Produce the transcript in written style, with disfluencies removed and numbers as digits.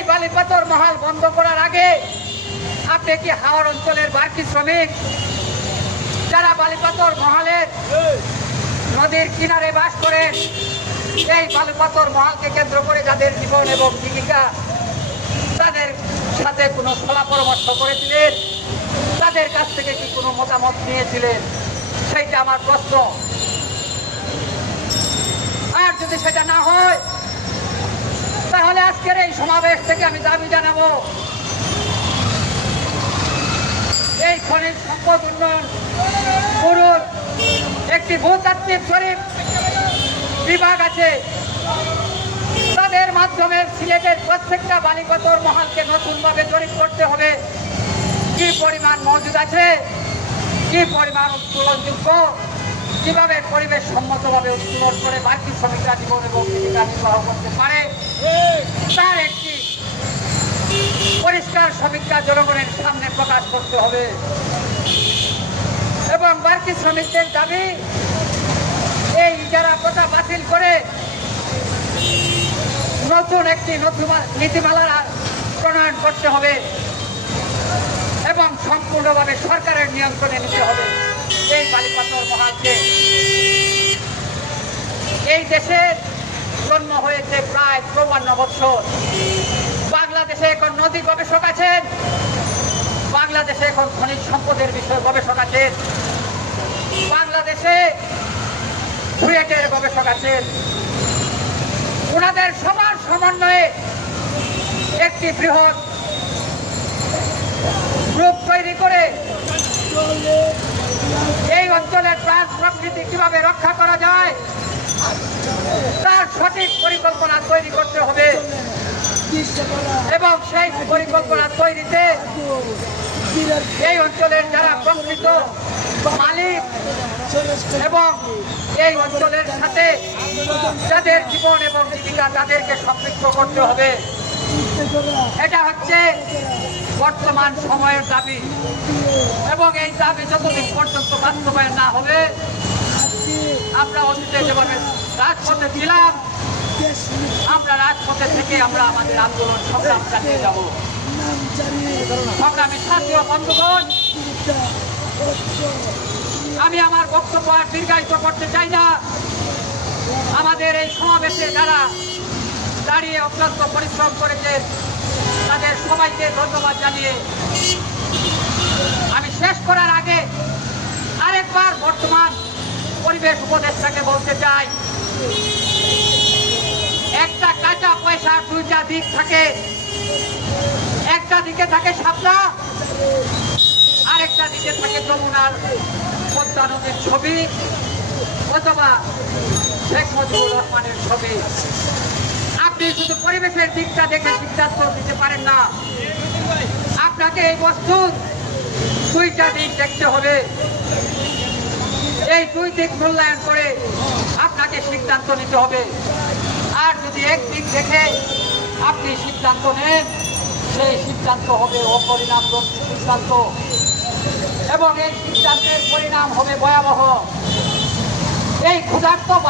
এই বালিপাথর মহাল বন্ধ করার আগে আপনি কি হাওড় অঞ্চলের বার্কি শ্রমিক যারা বালিপাথর মহালের নদীর কিনারে বাস করেন, এই বালিপাথর মহালকে কেন্দ্র করে যাদের জীবন এবং জীবিকা, তাদের সাথে কোনো সলা পরামর্শ করেছিলেন? তাদের কাছ থেকে কি কোনো মতামত নিয়েছিলেন? সেইটা আমার প্রশ্ন। আর যদি সেটা না হয়, তাহলে আজকের এই সমাবেশ থেকে আমি দাবি জানাবো, এই খনিজ সম্পদ উন্নয়ন ব্যুরোর একটি ভূতাত্ত্বিক জরিপ বিভাগ আছে, তাদের মাধ্যমে সিলেটের প্রত্যেকটা বালিপাথর মহালকে নতুনভাবে জরিপ করতে হবে। কি পরিমাণ মজুদ আছে, কি পরিমাণ উত্তোলনযোগ্য, কিভাবে পরিবেশ সম্মতভাবে উত্তোলন করে বাকি শ্রমিকরা জীবন এবং জীবিকা নির্বাহ করতে পারে, তার একটি পরিষ্কার সমীক্ষা জনগণের সামনে প্রকাশ করতে হবে। এবং বাকি শ্রমিকদের দাবি, এই ইজারা প্রথা বাতিল করে নতুন একটি নীতিমালা প্রণয়ন করতে হবে এবং সম্পূর্ণভাবে সরকারের নিয়ন্ত্রণে নিতে হবে এই বালিপাথর মহালকে। এই দেশের জন্ম হয়েছে প্রায় ৫৪ বছর। বাংলাদেশে এখন নদী গবেষক আছেন, বাংলাদেশে এখন খনিজ সম্পদের বিষয়ে গবেষক আছেন, বাংলাদেশে বুয়েটের গবেষক আছেন। ওনাদের সবার সমন্বয়ে একটি বৃহৎ গ্রুপ তৈরি করে এই অঞ্চলের প্রাণ প্রকৃতি কিভাবে রক্ষা করা যায় তার সঠিক পরিকল্পনা তৈরি করতে হবে। এবং সেই পরিকল্পনা তৈরিতে এই অঞ্চলের যারা প্রকৃত মালিক এবং এই অঞ্চলের সাথে যাদের জীবন এবং জীবিকা, তাদেরকে সম্পৃক্ত করতে হবে। এটা হচ্ছে বর্তমান সময়ের দাবি। এবং এই দাবি যতদিন পর্যন্ত বাস্তবায়ন না হবে, আমরা অতীতে যেভাবে রাজপথে ছিলাম, আমরা রাজপথে থেকে আমরা আমাদের আন্দোলন সংগ্রাম চালিয়ে যাব। সংগ্রামী সাথী ও বন্ধুগণ, আমি আমার বক্তব্য আর দীর্ঘায়িত করতে চাই না। আমাদের এই সমাবেশে যারা দাঁড়িয়ে অক্লান্ত পরিশ্রম করেছে, তাদের সবাইকে ধন্যবাদ জানিয়ে আমি শেষ করার আগে আরেকবার বর্তমান পরিবেশ উপদেষ্টাকে বলতে চাই, একটা কাঁচা পয়সার দুইটা দিক থাকে। একটা দিকে থাকে শাপলা, আরেকটা দিকে থাকে যমুনার পদ্মা নদীর ছবি অথবা শেখ মুজিবুর রহমানের ছবি। আপনি শুধু পরিবেশের দিকটা দেখে সিদ্ধান্ত দিতে পারেন না, আপনাকে এই বস্তুর দুইটা দিক দেখতে হবে। এই দুই দিক মূল্যায়ন করে আপনাকে সিদ্ধান্ত নিতে হবে। আর যদি এক দিক দেখে আপনি সিদ্ধান্ত নেন, সেই সিদ্ধান্ত হবে অপরিণামদর্শী সিদ্ধান্ত এবং এই সিদ্ধান্তের পরিণাম হবে ভয়াবহ। এই ক্ষুধার্ত